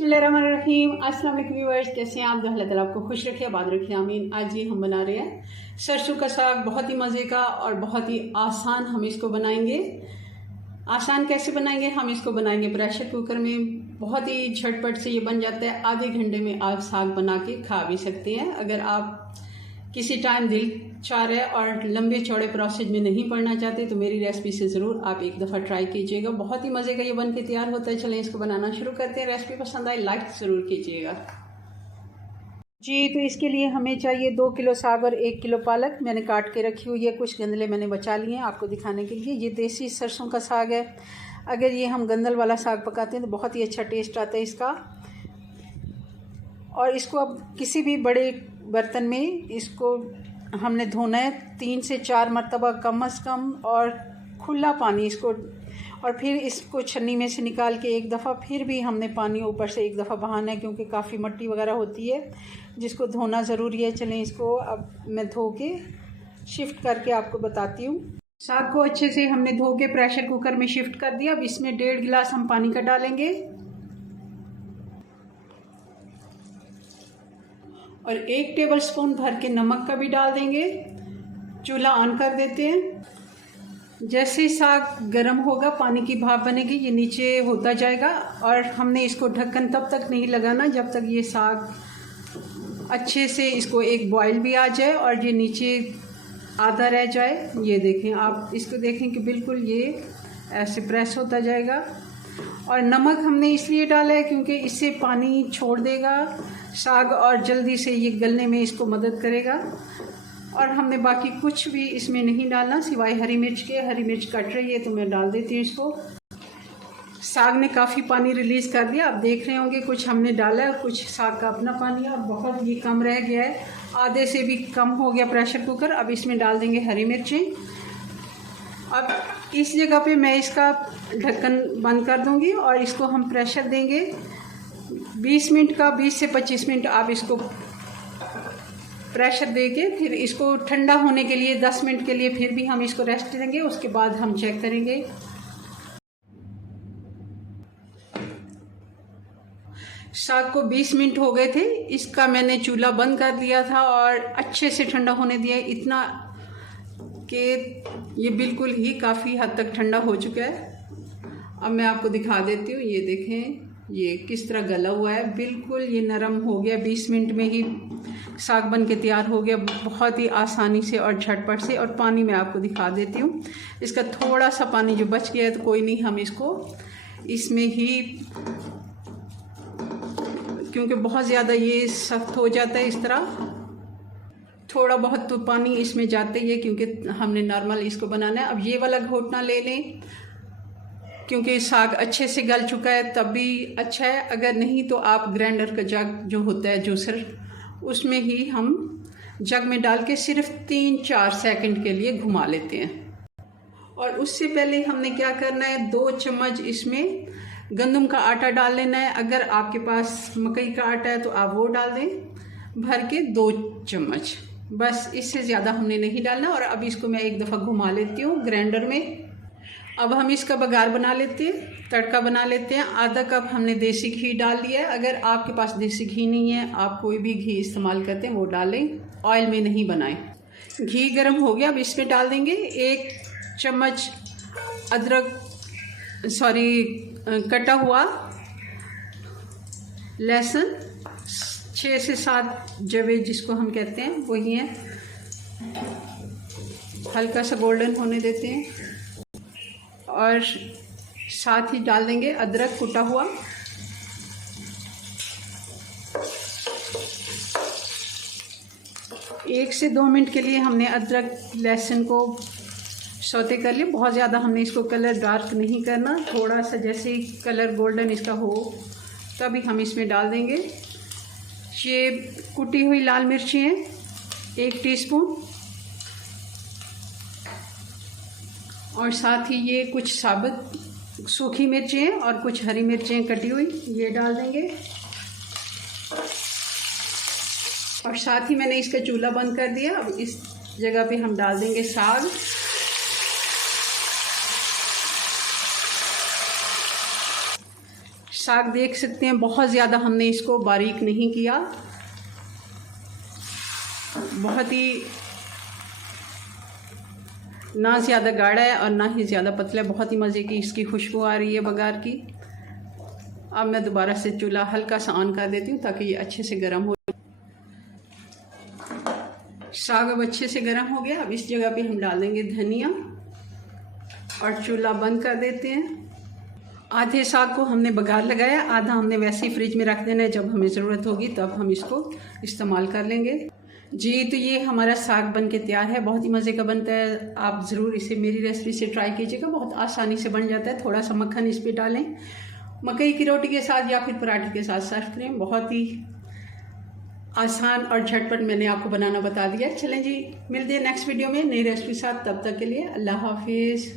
बिस्मिल्लाहिर्रहमानिर्रहीम। अस्सलाम वालेकुम व्यूअर्स, कैसे हैं आप? अल्लाह ताला आपको खुश रखे, आबाद रखे, आमीन। आज ये हम बना रहे हैं सरसों का साग, बहुत ही मज़े का और बहुत ही आसान हम इसको बनाएंगे। आसान कैसे बनाएंगे? हम इसको बनाएंगे प्रेशर कुकर में। बहुत ही झटपट से ये बन जाता है। आधे घंटे में आप साग बना के खा भी सकते हैं। अगर आप किसी टाइम दिल चाह रहे और लंबे चौड़े प्रोसेस में नहीं पड़ना चाहते तो मेरी रेसिपी से ज़रूर आप एक दफ़ा ट्राई कीजिएगा। बहुत ही मज़े का ये बन के तैयार होता है। चलें इसको बनाना शुरू करते हैं। रेसिपी पसंद आए लाइक ज़रूर कीजिएगा जी। तो इसके लिए हमें चाहिए 2 किलो साग और 1 किलो पालक मैंने काट के रखी हुई है। कुछ गंदले मैंने बचा लिए हैं आपको दिखाने के लिए। ये देसी सरसों का साग है। अगर ये हम गंदल वाला साग पकाते हैं तो बहुत ही अच्छा टेस्ट आता है इसका। और इसको अब किसी भी बड़े बर्तन में इसको हमने धोना है 3 से 4 मरतबा कम अज़ कम, और खुला पानी इसको, और फिर इसको छन्नी में से निकाल के एक दफ़ा फिर भी हमने पानी ऊपर से एक दफ़ा बहाना है, क्योंकि काफ़ी मिट्टी वगैरह होती है जिसको धोना ज़रूरी है। चलें इसको अब मैं धो के शिफ्ट करके आपको बताती हूँ। साग को अच्छे से हमने धो के प्रेशर कुकर में शिफ्ट कर दिया। अब इसमें 1.5 गिलास हम पानी का डालेंगे और 1 टेबलस्पून भर के नमक का भी डाल देंगे। चूल्हा ऑन कर देते हैं। जैसे साग गर्म होगा पानी की भाप बनेगी, ये नीचे होता जाएगा। और हमने इसको ढक्कन तब तक नहीं लगाना जब तक ये साग अच्छे से इसको एक बॉयल भी आ जाए और ये नीचे आधा रह जाए। ये देखें, आप इसको देखें कि बिल्कुल ये ऐसे प्रेस होता जाएगा। और नमक हमने इसलिए डाला है क्योंकि इससे पानी छोड़ देगा साग और जल्दी से ये गलने में इसको मदद करेगा। और हमने बाकी कुछ भी इसमें नहीं डालना सिवाय हरी मिर्च के। हरी मिर्च कट रही है तो मैं डाल देती हूँ इसको। साग ने काफ़ी पानी रिलीज़ कर दिया। आप देख रहे होंगे कुछ हमने डाला है और कुछ साग का अपना पानी है और बहुत ये कम रह गया है, आधे से भी कम हो गया प्रेशर कुकर। अब इसमें डाल देंगे हरी मिर्चें। अब इस जगह पे मैं इसका ढक्कन बंद कर दूंगी और इसको हम प्रेशर देंगे 20 मिनट का। 20 से 25 मिनट आप इसको प्रेशर देके फिर इसको ठंडा होने के लिए 10 मिनट के लिए फिर भी हम इसको रेस्ट देंगे। उसके बाद हम चेक करेंगे। साग को 20 मिनट हो गए थे। इसका मैंने चूल्हा बंद कर दिया था और अच्छे से ठंडा होने दिया, इतना कि ये बिल्कुल ही काफ़ी हद तक ठंडा हो चुका है। अब मैं आपको दिखा देती हूँ। ये देखें ये किस तरह गला हुआ है, बिल्कुल ये नरम हो गया। 20 मिनट में ही साग बन के तैयार हो गया, बहुत ही आसानी से और झटपट से। और पानी मैं आपको दिखा देती हूँ। इसका थोड़ा सा पानी जो बच गया है तो कोई नहीं, हम इसको इसमें ही, क्योंकि बहुत ज़्यादा ये सख्त हो जाता है इस तरह, थोड़ा बहुत तो पानी इसमें जाते ही है क्योंकि हमने नॉर्मल इसको बनाना है। अब ये वाला घोटना ले लें, क्योंकि साग अच्छे से गल चुका है तब भी अच्छा है। अगर नहीं तो आप ग्राइंडर का जग जो होता है जूसर, उसमें ही हम जग में डाल के सिर्फ 3-4 सेकंड के लिए घुमा लेते हैं। और उससे पहले हमने क्या करना है, 2 चम्मच इसमें गंदम का आटा डाल लेना है। अगर आपके पास मकई का आटा है तो आप वो डाल दें भर के 2 चम्मच, बस इससे ज़्यादा हमने नहीं डालना। और अब इसको मैं एक दफ़ा घुमा लेती हूँ ग्राइंडर में। अब हम इसका बघार बना लेते हैं, तड़का बना लेते हैं। आधा कप हमने देसी घी डाल दिया है। अगर आपके पास देसी घी नहीं है, आप कोई भी घी इस्तेमाल करते हैं वो डालें, ऑयल में नहीं बनाएं। घी गर्म हो गया, अब इसमें डाल देंगे 1 चम्मच कटा हुआ लहसुन, 6 से 7 जवे जिसको हम कहते हैं वही है। हल्का सा गोल्डन होने देते हैं और साथ ही डाल देंगे अदरक कुटा हुआ। एक से 2 मिनट के लिए हमने अदरक लहसुन को सौते कर लिया। बहुत ज़्यादा हमने इसको कलर डार्क नहीं करना, थोड़ा सा जैसे ही कलर गोल्डन इसका हो तभी हम इसमें डाल देंगे ये कुटी हुई लाल मिर्ची हैं 1 टीस्पून, और साथ ही ये कुछ साबुत सूखी मिर्चें हैं और कुछ हरी मिर्चें कटी हुई, ये डाल देंगे। और साथ ही मैंने इसका चूल्हा बंद कर दिया। अब इस जगह पे हम डाल देंगे साग। साग देख सकते हैं बहुत ज़्यादा हमने इसको बारीक नहीं किया, बहुत ही ना ज़्यादा गाढ़ा है और ना ही ज़्यादा पतला है। बहुत ही मज़े की इसकी खुशबू आ रही है बघार की। अब मैं दोबारा से चूल्हा हल्का सा ऑन कर देती हूँ ताकि ये अच्छे से गर्म हो। साग अब अच्छे से गर्म हो गया। अब इस जगह पे हम डाल देंगे धनिया और चूल्हा बंद कर देते हैं। आधे साग को हमने बघार लगाया, आधा हमने वैसे ही फ्रिज में रख देना है, जब हमें ज़रूरत होगी तब हम इसको इस्तेमाल कर लेंगे। जी तो ये हमारा साग बन के तैयार है, बहुत ही मज़े का बनता है। आप ज़रूर इसे मेरी रेसिपी से ट्राई कीजिएगा, बहुत आसानी से बन जाता है। थोड़ा सा मक्खन इस पर डालें, मकई की रोटी के साथ या फिर पराठे के साथ सर्व करें। बहुत ही आसान और झटपट मैंने आपको बनाना बता दिया। चलें जी, मिलते हैं नेक्स्ट वीडियो में नई रेसिपी के साथ। तब तक के लिए अल्लाह हाफिज़।